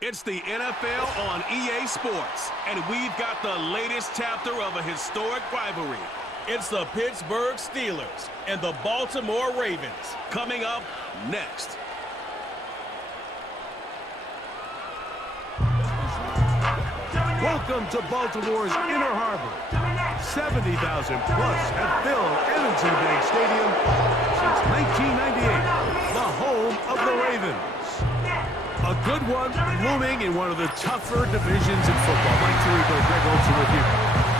It's the NFL on EA Sports, and we've got the latest chapter of a historic rivalry. It's the Pittsburgh Steelers and the Baltimore Ravens coming up next. Welcome to Baltimore's Inner Harbor. 70,000 plus have filled M&T Bank Stadium since 1998, the home of the Ravens. A good one looming in one of the tougher divisions in football. Mike Tirico, Greg Olson with you.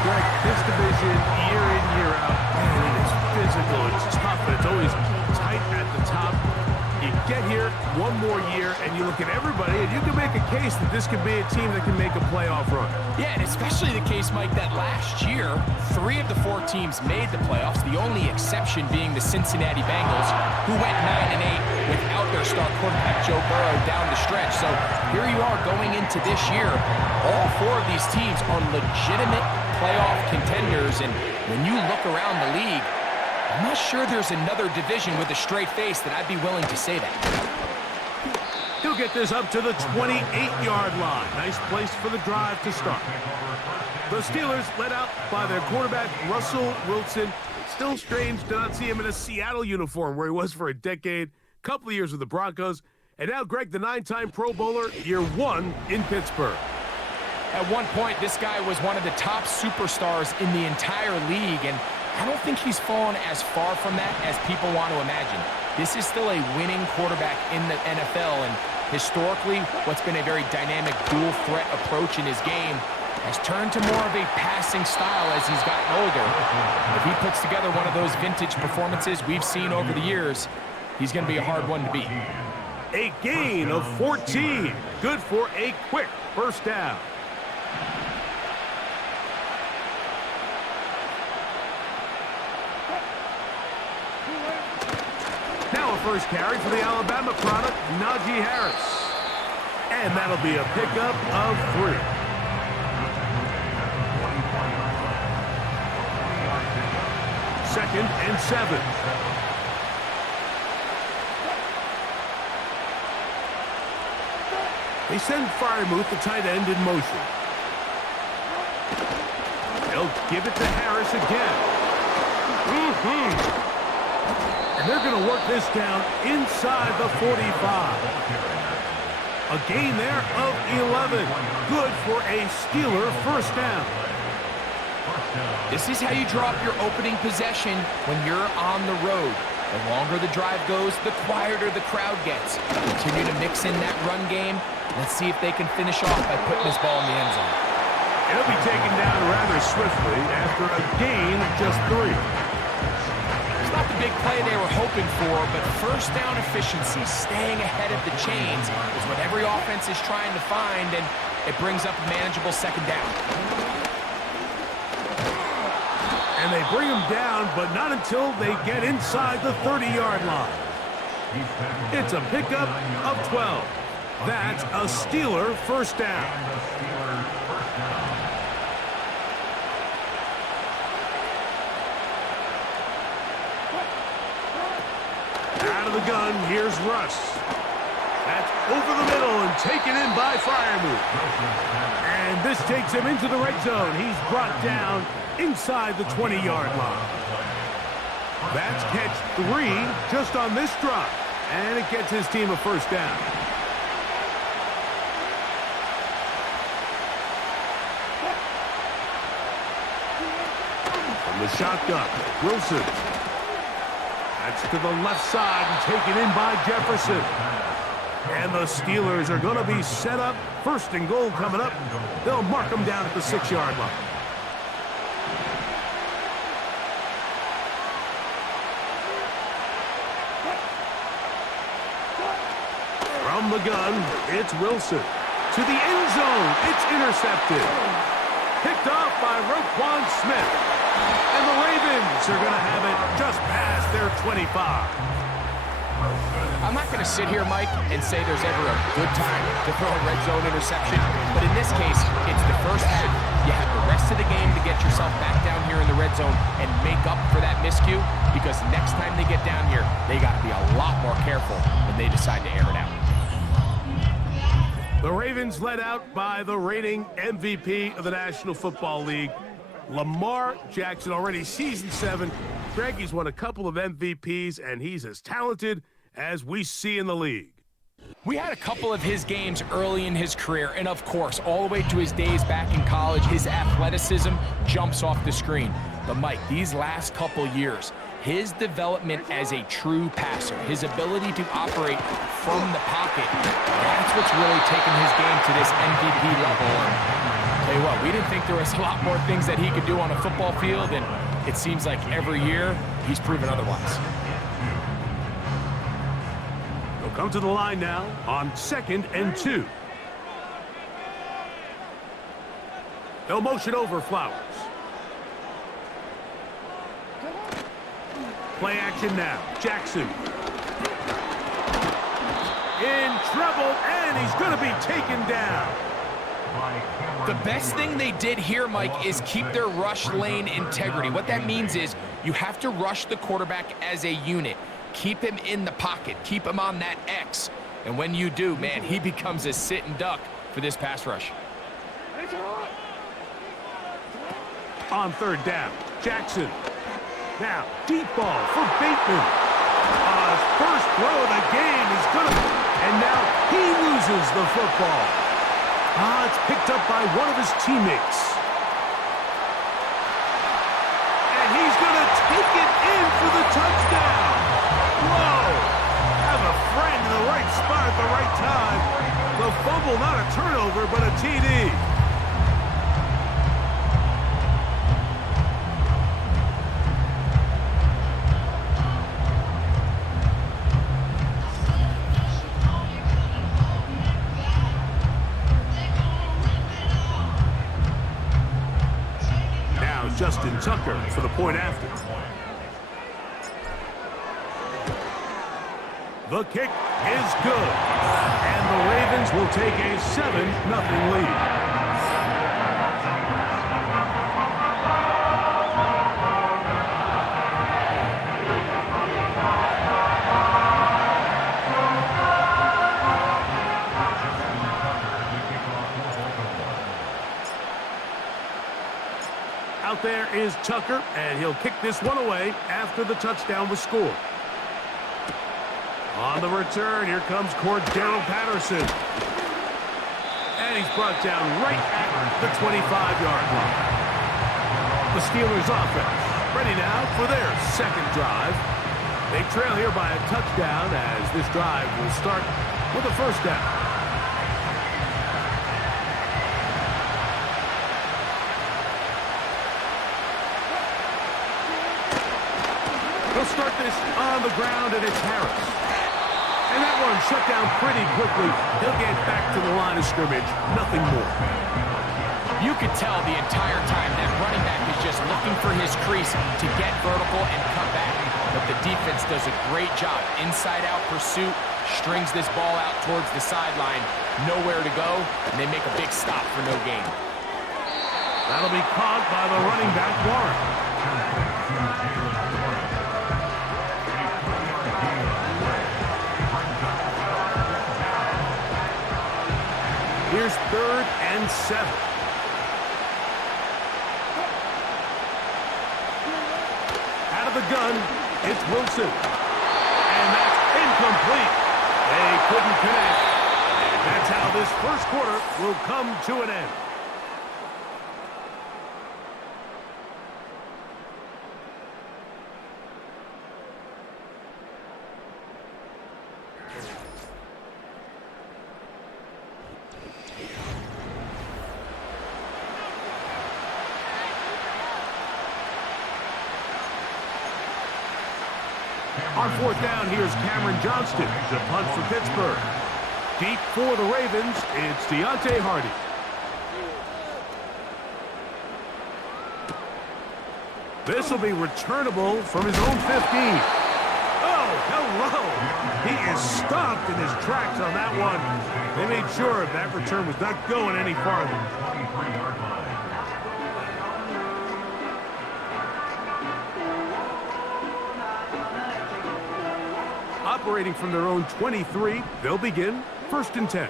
Greg, this division, year in, year out, man, it is physical, it's tough, and it's always tight at the top. You get here one more year, and you look at everybody, and you can make a case that this could be a team that can make a playoff run. Yeah, and especially the case, Mike, that last year, 3 of the 4 teams made the playoffs, the only exception being the Cincinnati Bengals, who went 9-8 without their star quarterback, Joe Burrow, down the stretch. So here you are going into this year. All 4 of these teams are legitimate playoff contenders, and when you look around the league, I'm not sure there's another division with a straight face that I'd be willing to say that. He'll get this up to the 28-yard line. Nice place for the drive to start. The Steelers led out by their quarterback, Russell Wilson. Still strange to not see him in a Seattle uniform where he was for a decade, couple of years with the Broncos, and now Greg, the 9-time Pro Bowler, year 1 in Pittsburgh. At one point, this guy was one of the top superstars in the entire league, and I don't think he's fallen as far from that as people want to imagine. This is still a winning quarterback in the NFL, and historically, what's been a very dynamic dual-threat approach in his game has turned to more of a passing style as he's gotten older. If he puts together one of those vintage performances we've seen over the years, he's going to be a hard one to beat. A gain of 14. Good for a quick first down. Now a first carry for the Alabama product, Najee Harris. And that'll be a pickup of 3. Second and 7. They send Freiermuth, the tight end, in motion. They'll give it to Harris again. And they're going to work this down inside the 45. A gain there of 11. Good for a Steeler first down. This is how you drop your opening possession when you're on the road. The longer the drive goes, the quieter the crowd gets. Continue to mix in that run game. Let's see if they can finish off by putting this ball in the end zone. It'll be taken down rather swiftly after a gain of just 3. It's not the big play they were hoping for, but first down efficiency, staying ahead of the chains, is what every offense is trying to find, and it brings up a manageable second down. And they bring him down, but not until they get inside the 30-yard line. It's a pickup of 12. That's a Steeler first down. Out of the gun, here's Russ. That's over the middle and taken in by Freiermuth. And this takes him into the red zone. He's brought down inside the 20-yard line. That's catch 3 just on this drive. And it gets his team a first down. From the shotgun, Wilson. That's to the left side and taken in by Jefferson. And the Steelers are going to be set up. First and goal coming up. They'll mark them down at the 6-yard line. From the gun, it's Wilson. To the end zone, it's intercepted. Picked off by Roquan Smith. And the Ravens are going to have it just past their 25. I'm not going to sit here, Mike, and say there's ever a good time to throw a red zone interception, but in this case, it's the first half. You have the rest of the game to get yourself back down here in the red zone and make up for that miscue, because next time they get down here, they got to be a lot more careful when they decide to air it out. The Ravens Ravens led out by the reigning MVP of the National Football League, Lamar Jackson, already season 7. Greg, he's won a couple of MVPs, and he's as talented as we see in the league. We had a couple of his games early in his career, and of course, all the way to his days back in college, his athleticism jumps off the screen. But Mike, these last couple years, his development as a true passer, his ability to operate from the pocket, that's what's really taken his game to this MVP level. And tell you what, we didn't think there was a lot more things that he could do on a football field, and it seems like every year he's proven otherwise. They'll come to the line now on 2nd and 2. They'll motion over Flowers. Play action now. Jackson. In trouble, and he's going to be taken down. The best thing they did here, Mike, is keep their rush lane integrity. What that means is you have to rush the quarterback as a unit. Keep him in the pocket. Keep him on that X. And when you do, man, he becomes a sit and duck for this pass rush. On 3rd down, Jackson. Now, deep ball for Bateman. His first throw of the game is good. And now he loses the football. It's picked up by one of his teammates. And he's going to take it in for the touchdown. Whoa! Have a friend in the right spot at the right time. The fumble, not a turnover, but a TD. Justin Tucker for the point after. The kick is good, and the Ravens will take a 7-0 lead. Out there is Tucker, and he'll kick this one away after the touchdown was scored. On the return, here comes Cordero Patterson. And he's brought down right at the 25-yard line. The Steelers offense ready now for their 2nd drive. They trail here by a touchdown as this drive will start with a 1st down. He'll start this on the ground, and it's Harris. And that one shut down pretty quickly. He'll get back to the line of scrimmage. Nothing more. You could tell the entire time that running back is just looking for his crease to get vertical and cut back. But the defense does a great job. Inside-out pursuit, strings this ball out towards the sideline. Nowhere to go, and they make a big stop for no gain. That'll be caught by the running back, Warren. Here's 3rd and 7. Out of the gun, it's Wilson. And that's incomplete. They couldn't connect. And that's how this 1st quarter will come to an end. On 4th down, here's Cameron Johnston, the punt for Pittsburgh. Deep for the Ravens, it's Deontay Hardy. This will be returnable from his own 15. Oh, hello! He is stopped in his tracks on that one. They made sure that return was not going any farther. Operating from their own 23, they'll begin 1st and 10.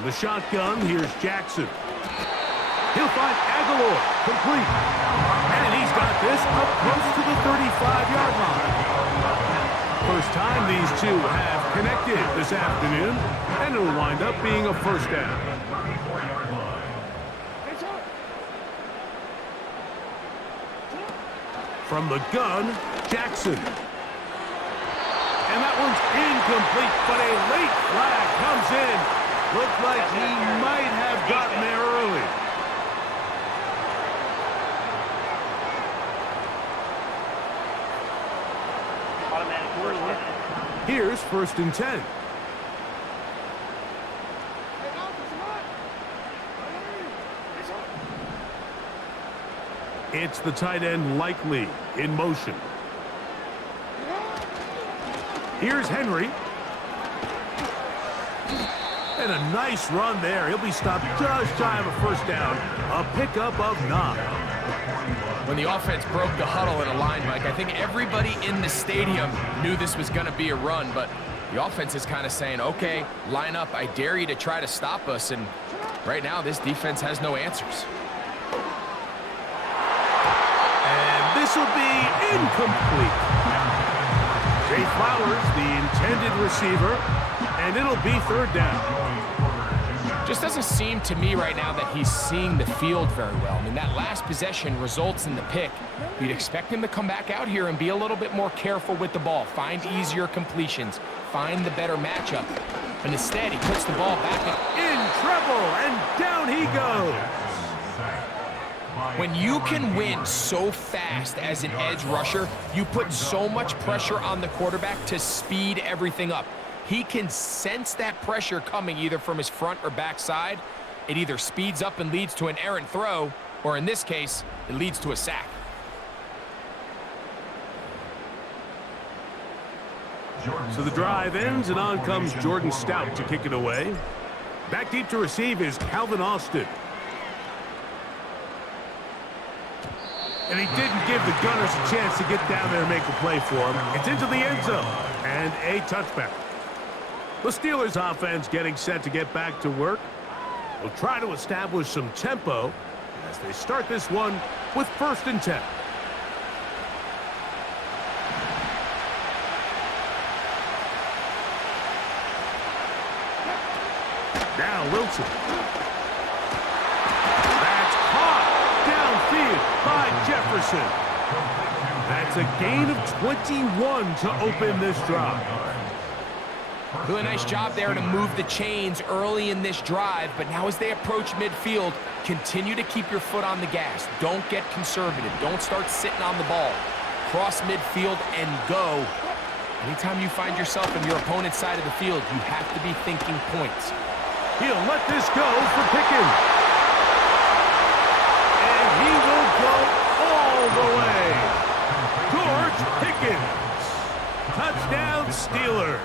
In the shotgun, here's Jackson. He'll find Aguilar, complete. And he's got this up close to the 35-yard line. First time these two have connected this afternoon, and it'll wind up being a first down. From the gun, Jackson. And that one's incomplete, but a late flag comes in. Looked like he might have gotten there early. Here's 1st and 10. It's the tight end Likely in motion. Here's Henry. And a nice run there. He'll be stopped just shy of a first down. A pickup of 9. When the offense broke the huddle in a line, Mike, I think everybody in the stadium knew this was going to be a run, but the offense is kind of saying, okay, line up. I dare you to try to stop us, and right now this defense has no answers. And this will be incomplete. Jay Flowers, the intended receiver, and it'll be 3rd down. Just doesn't seem to me right now that he's seeing the field very well. I mean, that last possession results in the pick. You'd expect him to come back out here and be a little bit more careful with the ball, find easier completions, find the better matchup. But instead, he puts the ball back in trouble, and down he goes. When you can win so fast as an edge rusher, you put so much pressure on the quarterback to speed everything up. He can sense that pressure coming either from his front or back side. It either speeds up and leads to an errant throw, or in this case, it leads to a sack. So the drive ends, and on comes Jordan Stout to kick it away. Back deep to receive is Calvin Austin. And he didn't give the Gunners a chance to get down there and make a play for him. It's into the end zone, and a touchback. The Steelers offense getting set to get back to work. They'll try to establish some tempo as they start this one with 1st and 10. Now Wilson. That's caught downfield by Jefferson. That's a gain of 21 to open this drive. Really nice job there to move the chains early in this drive, but now as they approach midfield, continue to keep your foot on the gas. Don't get conservative. Don't start sitting on the ball. Cross midfield and go. Anytime you find yourself on your opponent's side of the field, you have to be thinking points. He'll let this go for Pickens. And he will go all the way. George Pickens. Touchdown, Steelers.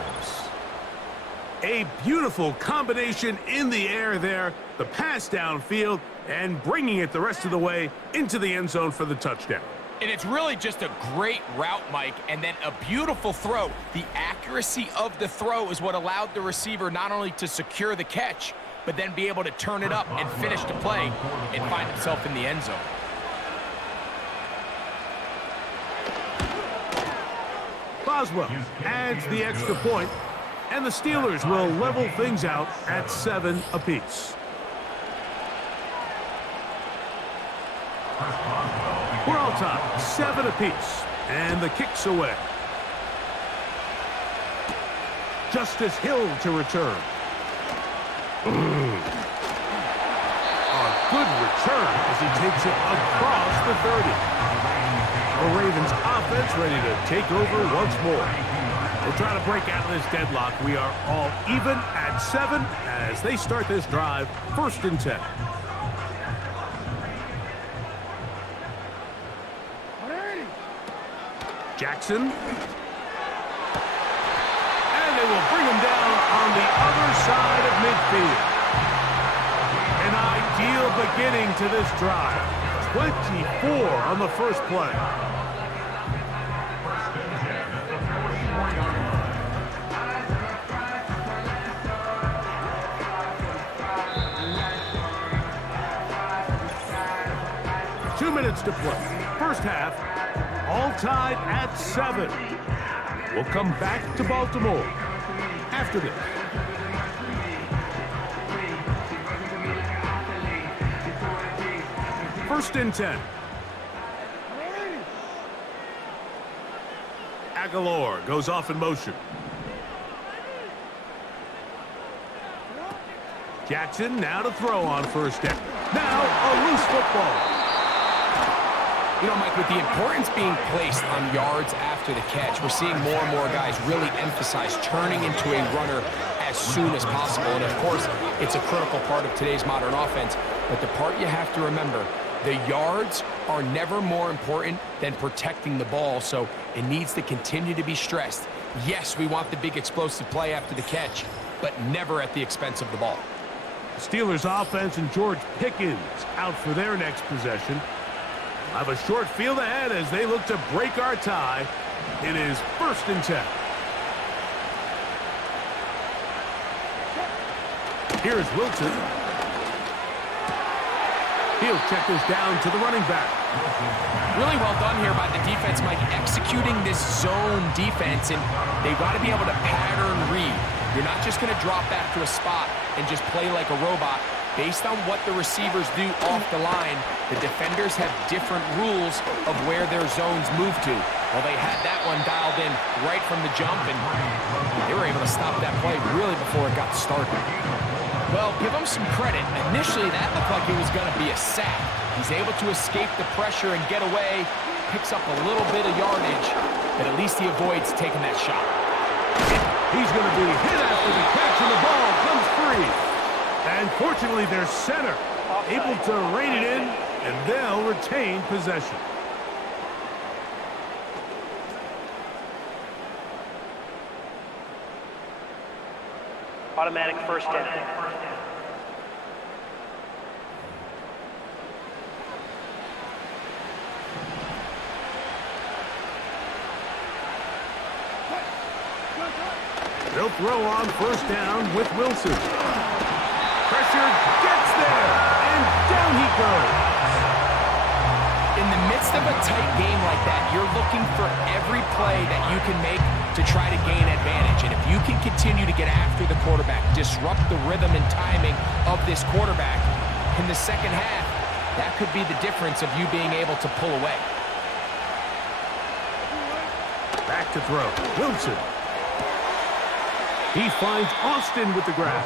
A beautiful combination in the air there. The pass downfield and bringing it the rest of the way into the end zone for the touchdown. And it's really just a great route, Mike, and then a beautiful throw. The accuracy of the throw is what allowed the receiver not only to secure the catch, but then be able to turn it up and finish the play and find himself in the end zone. Boswell adds the extra point, and the Steelers will level things out at 7 apiece. We're all tied, 7 apiece, and the kick's away. Justice Hill to return. A good return as he takes it across the 30. The Ravens offense ready to take over once more. We'll try to break out of this deadlock. We are all even at 7 as they start this drive, 1st and 10. Jackson. And they will bring him down on the other side of midfield. An ideal beginning to this drive. 24 on the first play. to play. First half, all tied at 7. We'll come back to Baltimore after this. First and 10. Aguilar goes off in motion. Jackson now to throw on first down. Now a loose football. You know, Mike, with the importance being placed on yards after the catch, we're seeing more and more guys really emphasize turning into a runner as soon as possible. And, of course, it's a critical part of today's modern offense. But the part you have to remember, the yards are never more important than protecting the ball, so it needs to continue to be stressed. Yes, we want the big explosive play after the catch, but never at the expense of the ball. Steelers offense and George Pickens out for their next possession. Have a short field ahead as they look to break our tie. It is first and 10. Here's Wilson. He'll check this down to the running back. Really well done here by the defense, Mike, executing this zone defense, and they've got to be able to pattern read. You're not just going to drop back to a spot and just play like a robot. Based on what the receivers do off the line, the defenders have different rules of where their zones move to. Well, they had that one dialed in right from the jump, and they were able to stop that play really before it got started. Well, give him some credit. Initially, that looked like it was going to be a sack. He's able to escape the pressure and get away, picks up a little bit of yardage, but at least he avoids taking that shot. He's going to be hit after the catch, and the ball comes free. And fortunately, their center able to rein it in, and they'll retain possession. Automatic first down. They'll throw on first down with Wilson. Pressure gets there, and down he goes. In the midst of a tight game like that, you're looking for every play that you can make to try to gain advantage. And if you can continue to get after the quarterback, disrupt the rhythm and timing of this quarterback in the second half, that could be the difference of you being able to pull away. Back to throw. Wilson. He finds Austin with the grab.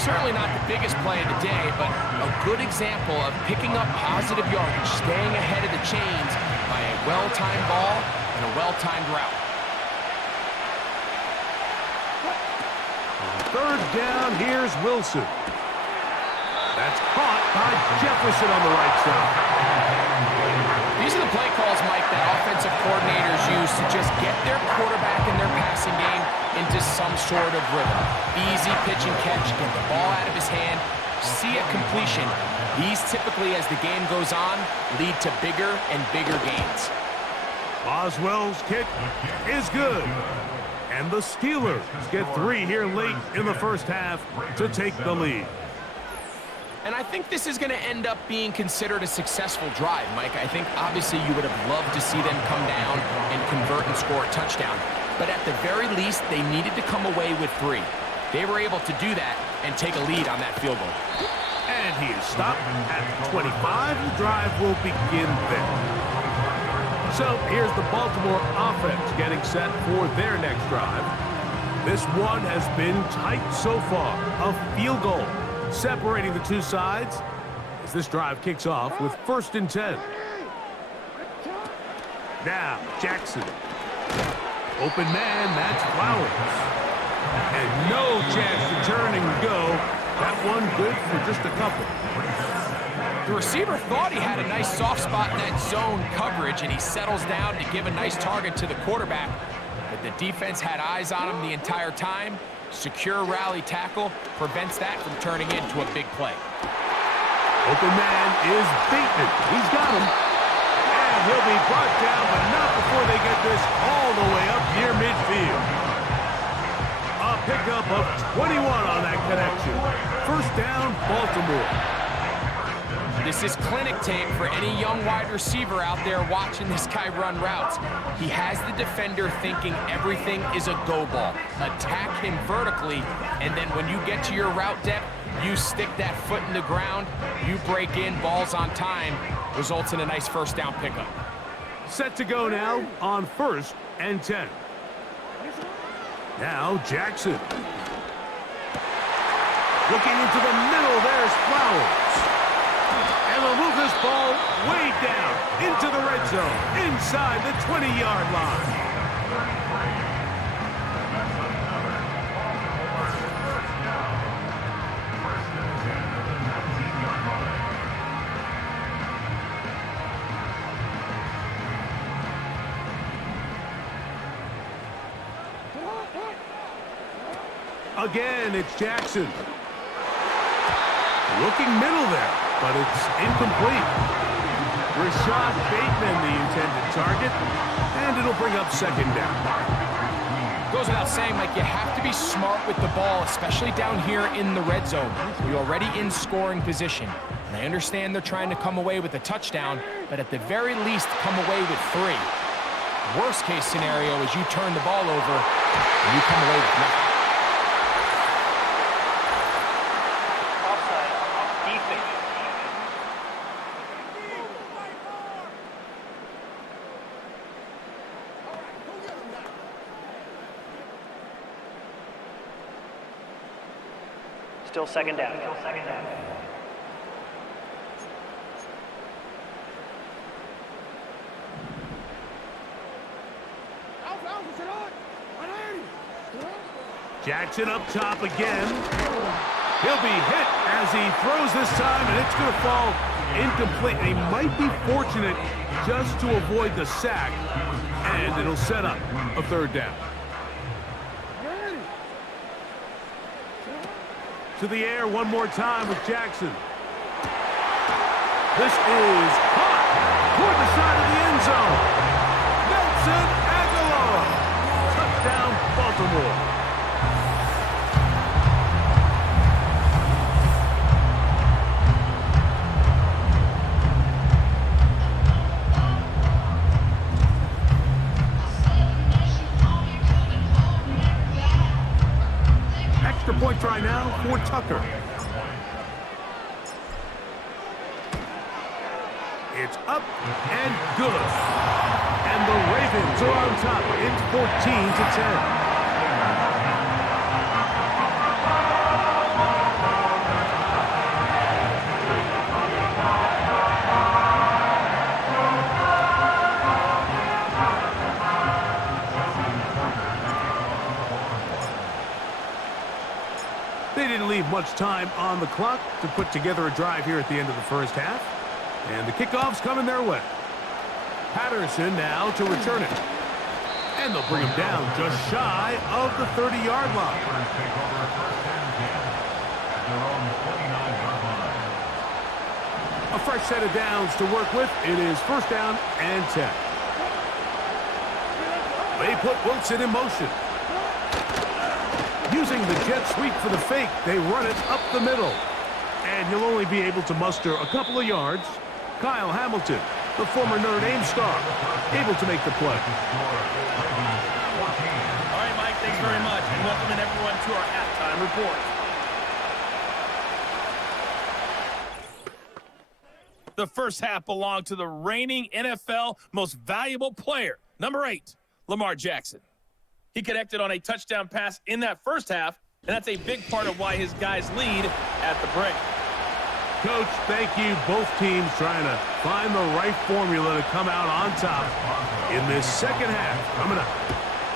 Certainly not the biggest play of the day, but a good example of picking up positive yardage, staying ahead of the chains by a well-timed ball and a well-timed route. Third down, here's Wilson. That's caught by Jefferson on the right side. These are the play calls, Mike, that offensive coordinators use to just get their quarterback and their passing game into some sort of rhythm. Easy pitch and catch, get the ball out of his hand, see a completion. These typically, as the game goes on, lead to bigger and bigger gains. Boswell's kick is good. And the Steelers get 3 here late in the first half to take the lead. And I think this is going to end up being considered a successful drive, Mike. I think obviously you would have loved to see them come down and convert and score a touchdown. But at the very least, they needed to come away with 3. They were able to do that and take a lead on that field goal. And he is stopped at 25. The drive will begin there. So here's the Baltimore offense getting set for their next drive. This one has been tight so far. A field goal separating the two sides as this drive kicks off with first and 10. Now, Jackson. Open man, that's Flowers. And no chance to turn and go. That one good for just a couple. The receiver thought he had a nice soft spot in that zone coverage, and he settles down to give a nice target to the quarterback. But the defense had eyes on him the entire time. Secure rally tackle prevents that from turning into a big play. Open man is Bateman. He's got him. And he'll be brought down, but not before they get this all the way up near midfield. A pickup of 21 on that connection. First down, Baltimore. This is clinic tape for any young wide receiver out there watching this guy run routes. He has the defender thinking everything is a go ball. Attack him vertically, and then when you get to your route depth, you stick that foot in the ground, you break in, balls on time, results in a nice first down pickup. Set to go now on 1st and 10. Now Jackson. Looking into the middle, there's Flowers. And they'll move this ball way down into the red zone, inside the 20-yard line. Again, it's Jackson. Looking middle there, but it's incomplete. Rashad Bateman, the intended target, and it'll bring up 2nd down. Goes without saying, Mike, you have to be smart with the ball, especially down here in the red zone. You're already in scoring position. And I understand they're trying to come away with a touchdown, but at the very least, come away with 3. Worst case scenario is you turn the ball over and you come away with nothing. Still 2nd down. Jackson up top again. He'll be hit as he throws this time, and it's going to fall incomplete. They might be fortunate just to avoid the sack, and it'll set up a 3rd down. To the air one more time with Jackson. This is caught toward the side of the end zone. Nelson Aguilar. Touchdown, Baltimore. Extra point try now for Tucker. It's up and good. And the Ravens are on top. It's 14-10. They didn't leave much time on the clock to put together a drive here at the end of the 1st half. And the kickoff's coming their way. Patterson now to return it. And they'll bring him down just shy of the 30-yard line. A fresh set of downs to work with. It is 1st down and 10. They put Wilson in motion. Using the jet sweep for the fake, they run it up the middle. And he'll only be able to muster a couple of yards. Kyle Hamilton, the former Notre Dame star, able to make the play. All right, Mike, thanks very much. And welcoming everyone to our halftime report. The first half belonged to the reigning NFL most valuable player, number 8, Lamar Jackson. He connected on a touchdown pass in that first half, and that's a big part of why his guys lead at the break. Coach, thank you. Both teams trying to find the right formula to come out on top in this 2nd half. Coming up.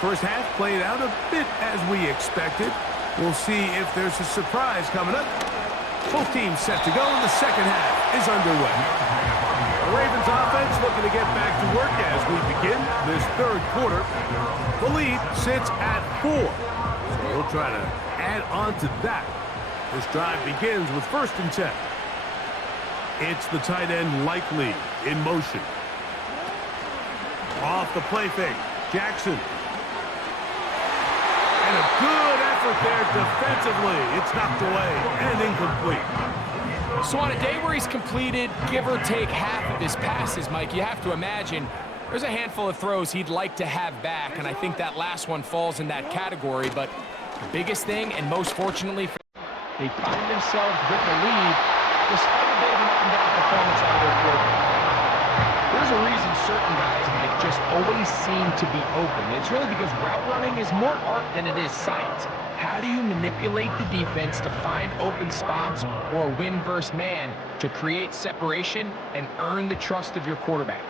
First half played out a bit as we expected. We'll see if there's a surprise coming up. Both teams set to go, and the 2nd half is underway. The Ravens offense looking to get back to work as we begin this 3rd quarter. The lead sits at 4. So we'll try to add on to that. This drive begins with 1st and 10. It's the tight end Likely in motion. Off the play fake, Jackson. And a good effort there defensively. It's knocked away and incomplete. So on a day where he's completed, give or take, half of his passes, Mike, you have to imagine there's a handful of throws he'd like to have back, and I think that last one falls in that category. But the biggest thing, and most fortunately, they find themselves with the lead despite a bit of an up-and-down performance out of their quarterback. There's a reason certain guys, Mike, just always seem to be open. It's really because route running is more art than it is science. How do you manipulate the defense to find open spots or win versus man to create separation and earn the trust of your quarterback?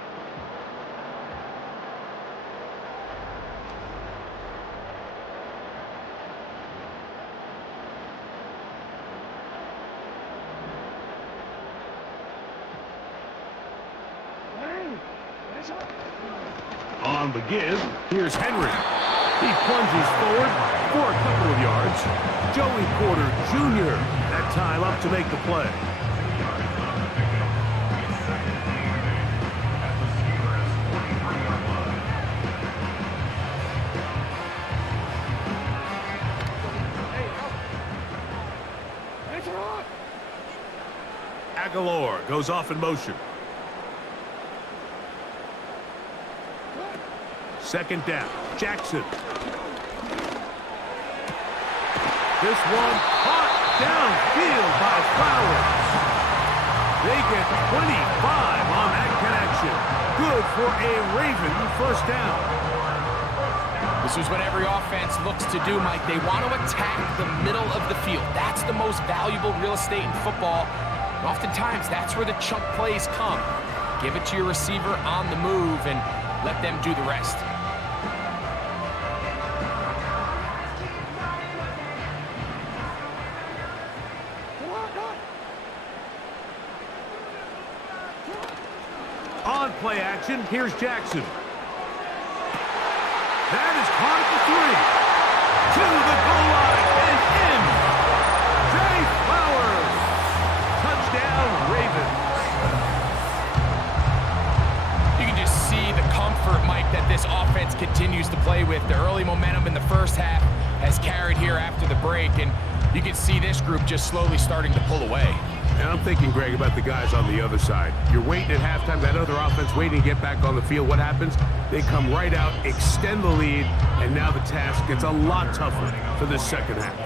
On the give, here's Henry. He plunges forward for a couple of yards. Joey Porter Jr. that time up to make the play. Aguilar goes off in motion. Second down, Jackson. This one caught downfield by Flowers. They get 25 on that connection. Good for a Raven first down. This is what every offense looks to do, Mike. They want to attack the middle of the field. That's the most valuable real estate in football. And oftentimes, that's where the chunk plays come. Give it to your receiver on the move and let them do the rest. On play action, here's Jackson. That is caught at the 3. To the goal line and in. Zay Flowers. Touchdown, Ravens. You can just see the comfort, Mike, that this offense continues to play with. The early momentum in the first half has carried here after the break, and you can see this group just slowly starting to pull away. And I'm thinking, Greg, about the guys on the other side. You're waiting at halftime, that other offense waiting to get back on the field. What happens? They come right out, extend the lead, and now the task gets a lot tougher for this second half.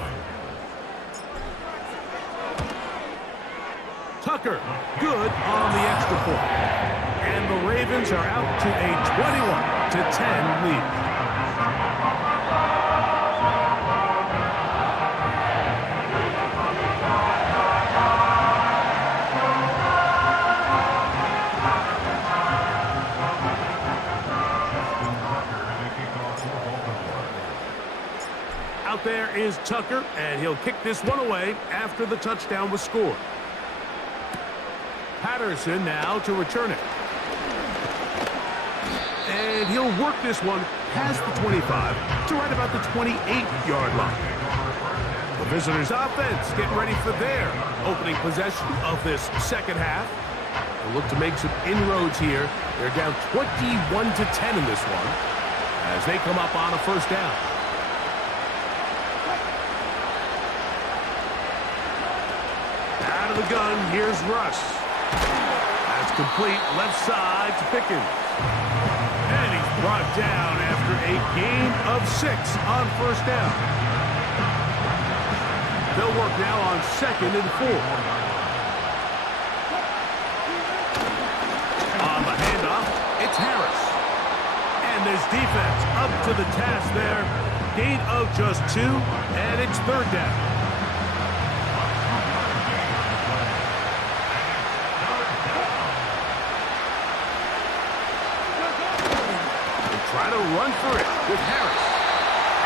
Tucker, good on the extra point. And the Ravens are out to a 21-10 lead. Out there is Tucker, and he'll kick this one away after the touchdown was scored. Patterson now to return it. And he'll work this one past the 25 to right about the 28-yard line. The visitors' offense getting ready for their opening possession of this second half. They'll look to make some inroads here. They're down 21-10 in this one as they come up on a first down. Out of the gun, here's Russ. That's complete, left side to Pickens. And he's brought down after a gain of 6 on first down. They'll work now on 2nd and 4. On the handoff, it's Harris. And this defense up to the task there. Gain of just 2, and it's 3rd down. Try to run for it with Harris.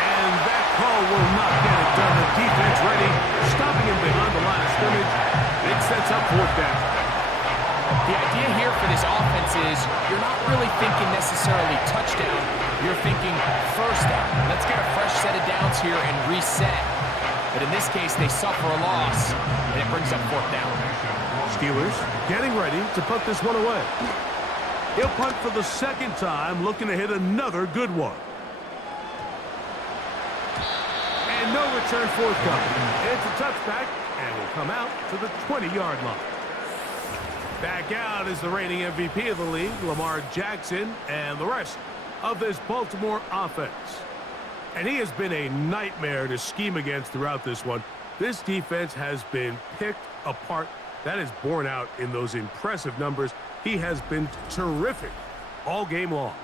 And that call will not get it done. The defense ready, stopping him behind the line of scrimmage. It sets up 4th down. The idea here for this offense is you're not really thinking necessarily touchdown. You're thinking first down. Let's get a fresh set of downs here and reset. But in this case, they suffer a loss, and it brings up 4th down. Steelers getting ready to put this one away. He'll punt for the 2nd time, looking to hit another good one. And no No return forthcoming. It's a touchback and will come out to the 20-yard line. Back out is the reigning MVP of the league, Lamar Jackson, and the rest of this Baltimore offense. And he has been a nightmare to scheme against throughout this one. This defense has been picked apart. That is borne out in those impressive numbers. He has been terrific all game long.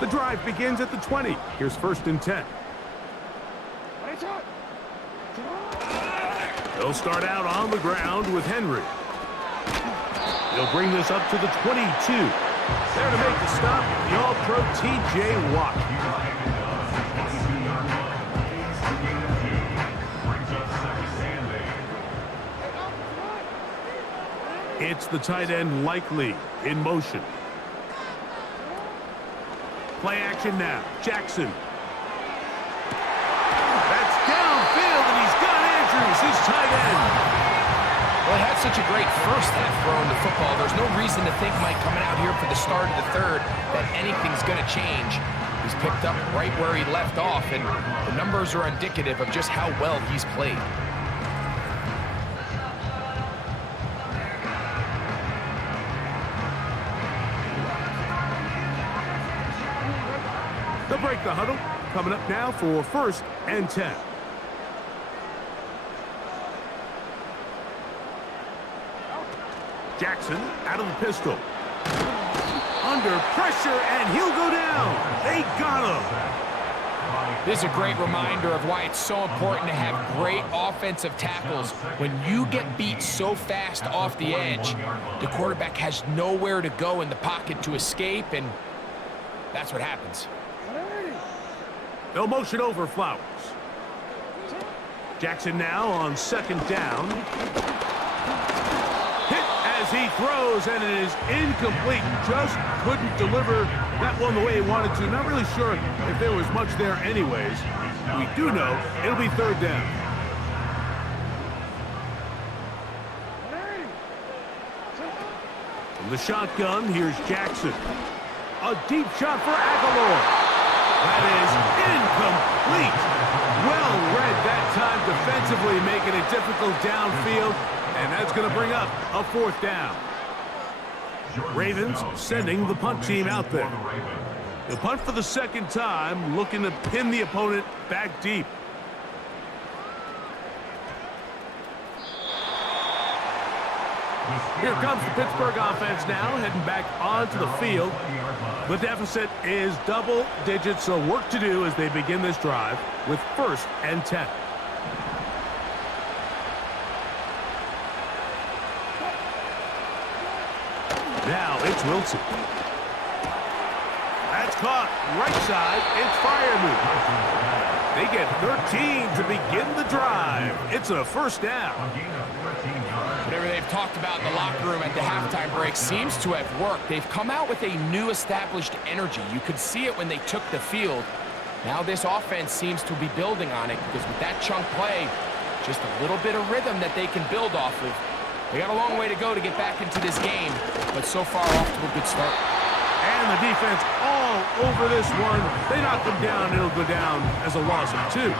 The drive begins at the 20. Here's 1st and 10. They'll start out on the ground with Henry. They'll bring this up to the 22. There to make the stop, the All-Pro T.J. Watt. It's the tight end Likely in motion. Play action now. Jackson. That's downfield, and he's got Andrews, his tight end. Well, he had such a great first half throwing the football. There's no reason to think, Mike, coming out here for the start of the third, that anything's going to change. He's picked up right where he left off, and the numbers are indicative of just how well he's played. They'll break the huddle. Coming up now for 1st and 10. Jackson out of the pistol. Under pressure, and he'll go down. They got him. This is a great reminder of why it's so important to have great offensive tackles. When you get beat so fast off the edge, the quarterback has nowhere to go in the pocket to escape, and that's what happens. They'll motion over Flowers. Jackson now on 2nd down. Hit as he throws, and it is incomplete. Just couldn't deliver that one the way he wanted to. Not really sure if there was much there anyways. We do know it'll be 3rd down. From the shotgun, here's Jackson. A deep shot for Aguilar. That is incomplete. Well read that time defensively, making it difficult downfield, and that's going to bring up a 4th down. Ravens sending the punt team out there. The punt for the 2nd time, looking to pin the opponent back deep. Here comes the Pittsburgh offense now, heading back onto the field. The deficit is double digits, so work to do as they begin this drive with 1st and 10. Now it's Wilson. That's caught right side. It's Freiermuth. They get 13 to begin the drive. It's a 1st down. Whatever they've talked about in the locker room at the halftime break seems to have worked. They've come out with a new established energy. You could see it when they took the field. Now this offense seems to be building on it, because with that chunk play, just a little bit of rhythm that they can build off of. They got a long way to go to get back into this game, but so far off to a good start. And the defense all over this one. They knock them down. It'll go down as a loss of 2.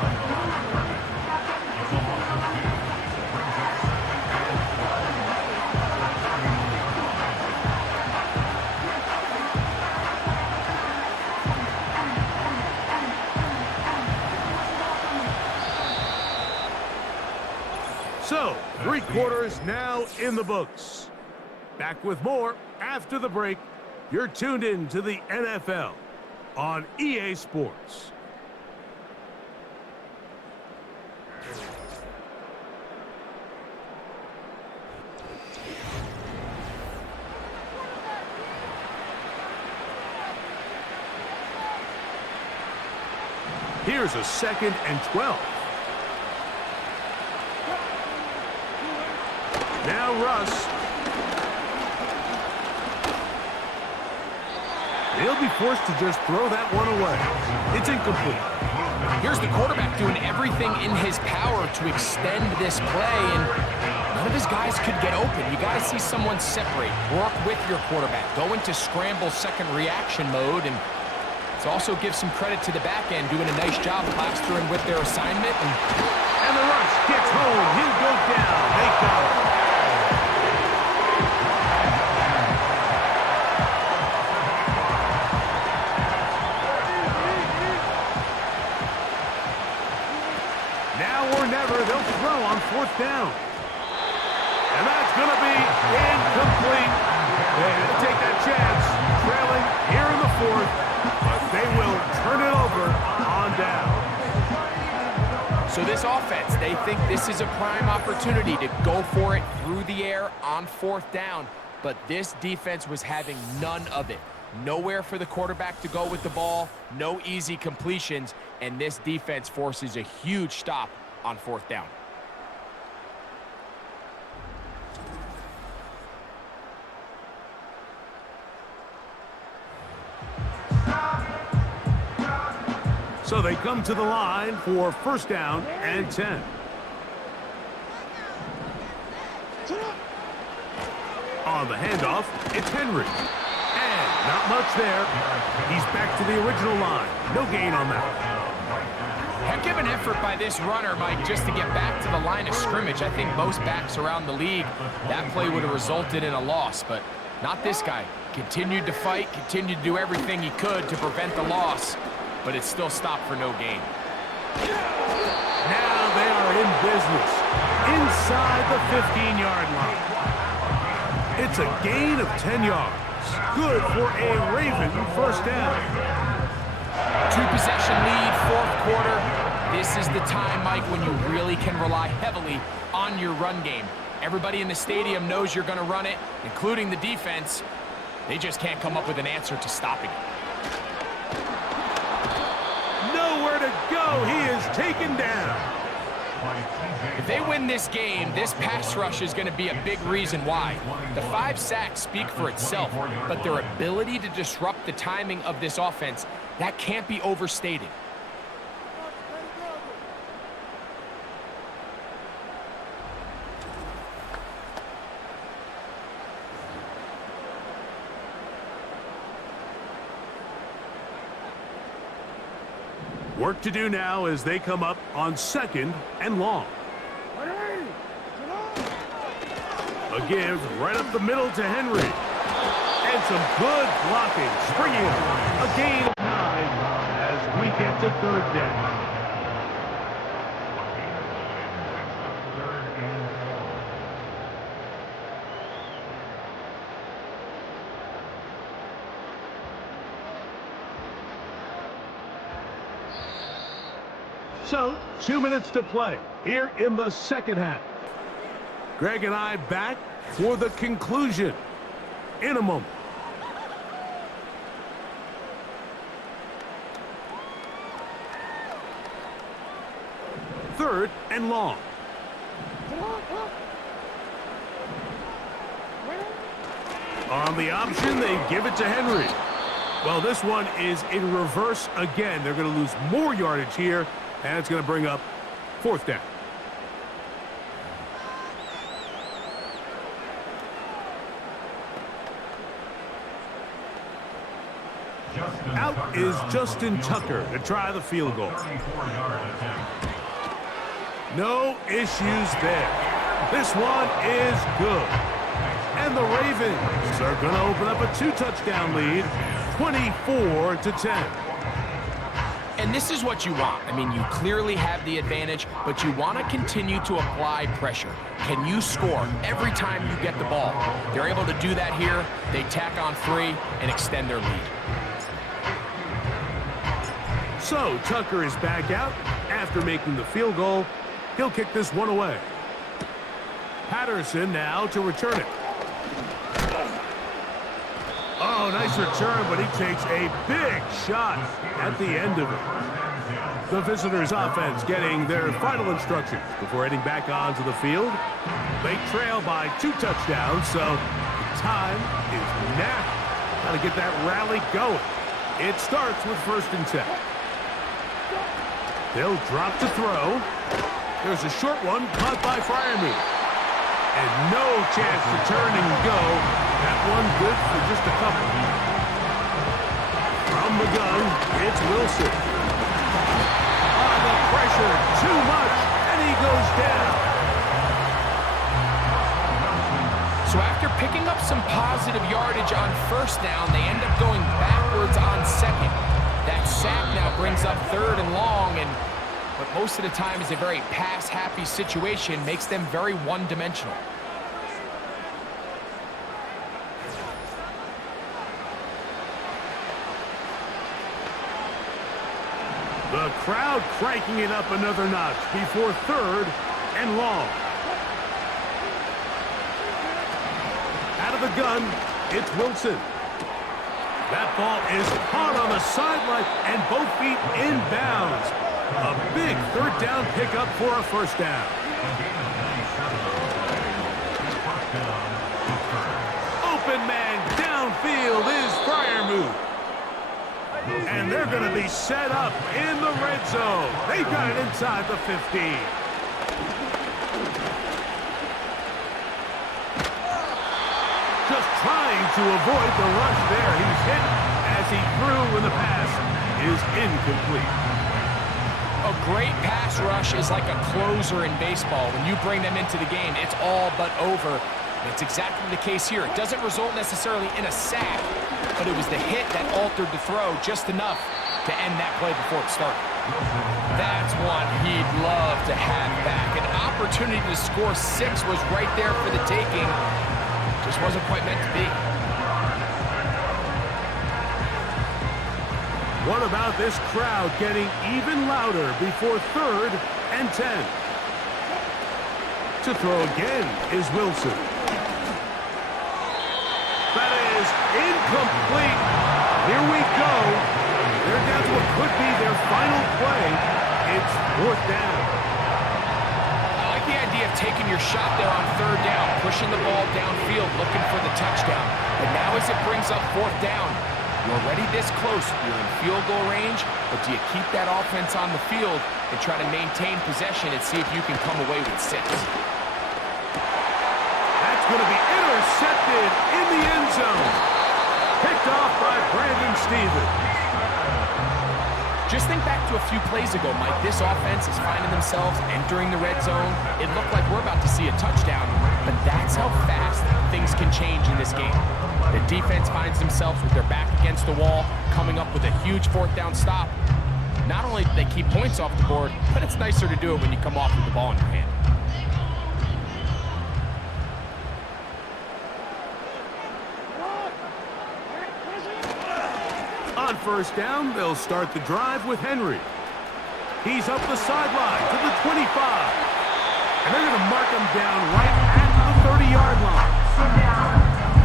So, 3 quarters now in the books. Back with more after the break. You're tuned in to the NFL on EA Sports. Here's a 2nd and 12. Now Russ. He'll be forced to just throw that one away. It's incomplete. Here's the quarterback doing everything in his power to extend this play, and none of his guys could get open. You got to see someone separate, work with your quarterback, go into scramble second reaction mode, and it also gives some credit to the back end doing a nice job plastering with their assignment. And the rush gets home. He'll go down. They got him. Now or never, they'll throw on fourth down. And that's going to be incomplete. They'll take that chance, trailing here in the fourth, but they will turn it over on down. So this offense, they think this is a prime opportunity to go for it through the air on fourth down, but this defense was having none of it. Nowhere for the quarterback to go with the ball, no easy completions, and this defense forces a huge stop on fourth down. So they come to the line for first down and 10. On the handoff, it's Henry. And not much there. He's back to the original line. No gain on that. Heck of an effort by this runner, Mike, just to get back to the line of scrimmage. I think most backs around the league, that play would have resulted in a loss, but not this guy. Continued to fight, continued to do everything he could to prevent the loss, but it still stopped for no gain. Now they are in business inside the 15-yard line. It's a gain of 10 yards. Good for a Raven first down. Two-possession lead, fourth quarter. This is the time, Mike, when you really can rely heavily on your run game. Everybody in the stadium knows you're going to run it, including the defense. They just can't come up with an answer to stopping it. Nowhere to go. He is taken down. If they win this game, this pass rush is going to be a big reason why. The 5 sacks speak for itself, but their ability to disrupt the timing of this offense, that can't be overstated. Work to do now as they come up on second and long. A give right up the middle to Henry. And some good blocking. Springing up. A gain of 9 as we get to third down. So, 2 minutes to play here in the second half. Greg and I back for the conclusion in a moment. Third and long. On the option, they give it to Henry. Well, this one is in reverse again. They're going to lose more yardage here. And it's going to bring up fourth down. Out is Justin Tucker to try the field goal. No issues there. This one is good. And the Ravens are going to open up a 2-touchdown lead, 24-10. And this is what you want. I mean, you clearly have the advantage, but you want to continue to apply pressure. Can you score every time you get the ball? They're able to do that here. They tack on 3 and extend their lead. So Tucker is back out after making the field goal. He'll kick this one away. Patterson now to return it. Oh, nice return, but he takes a big shot at the end of it. The visitors' offense getting their final instructions before heading back onto the field. They trail by 2 touchdowns, so the time is now. Got to get that rally going. It starts with 1st and 10. They'll drop to throw. There's a short one caught by Freiermuth. And no chance to turn and go. That one good for just a couple. From the gun, it's Wilson. The pressure, too much, and he goes down. So after picking up some positive yardage on 1st down, they end up going backwards on 2nd. That sack now brings up 3rd and long, and what most of the time is a very pass-happy situation makes them very one-dimensional. The crowd cranking it up another notch before 3rd and long. Out of the gun, it's Wilson. That ball is caught on the sideline and both feet inbounds. A big 3rd down pickup for a 1st down. Open man downfield is Freiermuth. And they're going to be set up in the red zone. They've got it inside the 15. Just trying to avoid the rush there. He's hit as he threw when the pass is incomplete. A great pass rush is like a closer in baseball. When you bring them into the game, it's all but over. It's exactly the case here. It doesn't result necessarily in a sack, but it was the hit that altered the throw just enough to end that play before it started. That's one he'd love to have back. An opportunity to score 6 was right there for the taking. Just wasn't quite meant to be. What about this crowd getting even louder before 3rd and 10? To throw again is Wilson. That is incomplete. Here we go. They're down to what could be their final play. It's 4th down. I like the idea of taking your shot there on 3rd down, pushing the ball downfield, looking for the touchdown. But now as it brings up 4th down, you're already this close. You're in field goal range, but do you keep that offense on the field and try to maintain possession and see if you can come away with 6? Going to be intercepted in the end zone. Picked off by Brandon Stevens. Just think back to a few plays ago, Mike. This offense is finding themselves entering the red zone. It looked like we're about to see a touchdown, but that's how fast things can change in this game. The defense finds themselves with their back against the wall, coming up with a huge 4th down stop. Not only do they keep points off the board, but it's nicer to do it when you come off with the ball in your hand. On 1st down, they'll start the drive with Henry. He's up the sideline to the 25. And they're going to mark him down right at the 30-yard line.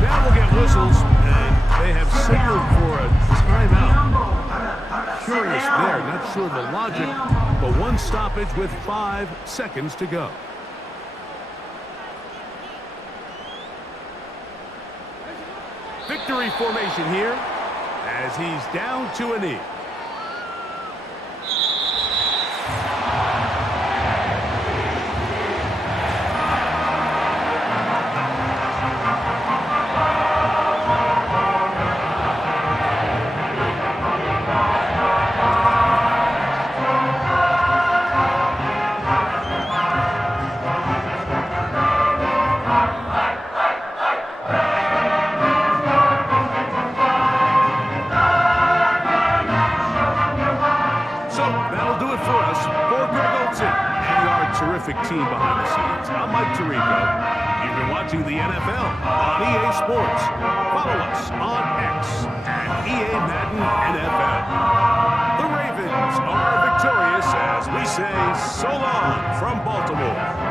Now we'll get whistles, and they have signaled for a timeout. Curious there, not sure the logic, but one stoppage with 5 seconds to go. Victory formation here, as he's down to a knee. Team behind the scenes. I'm Mike Tirico. You've been watching the NFL on EA Sports. Follow us on X at EA Madden NFL. The Ravens are victorious as we say so long from Baltimore.